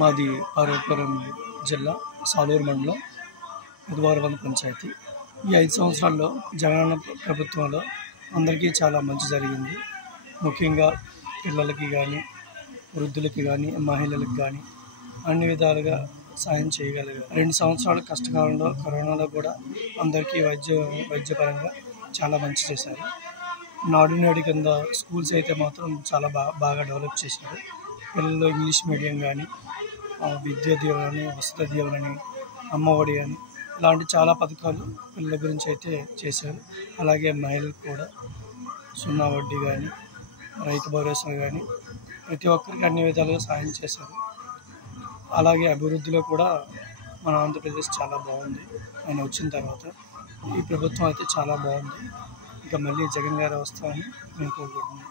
మాది పార్వతీపురం జిల్లా సాలూరు మండలం బుధవారవరం పంచాయతీ. ఈ 5 సంవత్సరాల్లో జగనన్న ప్రభుత్వంలో అందరికీ చాలా మంచి జరిగింది. ముఖ్యంగా పిల్లలకి కానీ, వృద్ధులకి కానీ, మహిళలకు కానీ అన్ని విధాలుగా సాయం చేయగలిగారు. 2 సంవత్సరాల కష్టకాలంలో కరోనాలో కూడా అందరికీ వైద్యపరంగా చాలా మంచి చేశారు. నాడు నేడు కింద స్కూల్స్ అయితే మాత్రం చాలా బాగా డెవలప్ చేశారు. పిల్లలు ఇంగ్లీష్ మీడియం కానీ, విద్యా దీవెనని, వసతి దీవెనని, అమ్మఒడి అని ఇలాంటి చాలా పథకాలు పిల్లల గురించి అయితే చేశారు. అలాగే మహిళలకు కూడా 0 వడ్డీ కానీ, రైతు భరోసా కానీ ప్రతి ఒక్కరికి అన్ని విధాలుగా సాయం చేశారు. అలాగే అభివృద్ధిలో కూడా మన ఆంధ్రప్రదేశ్ చాలా బాగుంది. ఆయన వచ్చిన తర్వాత ఈ ప్రభుత్వం అయితే చాలా బాగుంది. ఇంకా మళ్ళీ జగన్ గారు వస్తామని మేము కోరుకుంటున్నాం.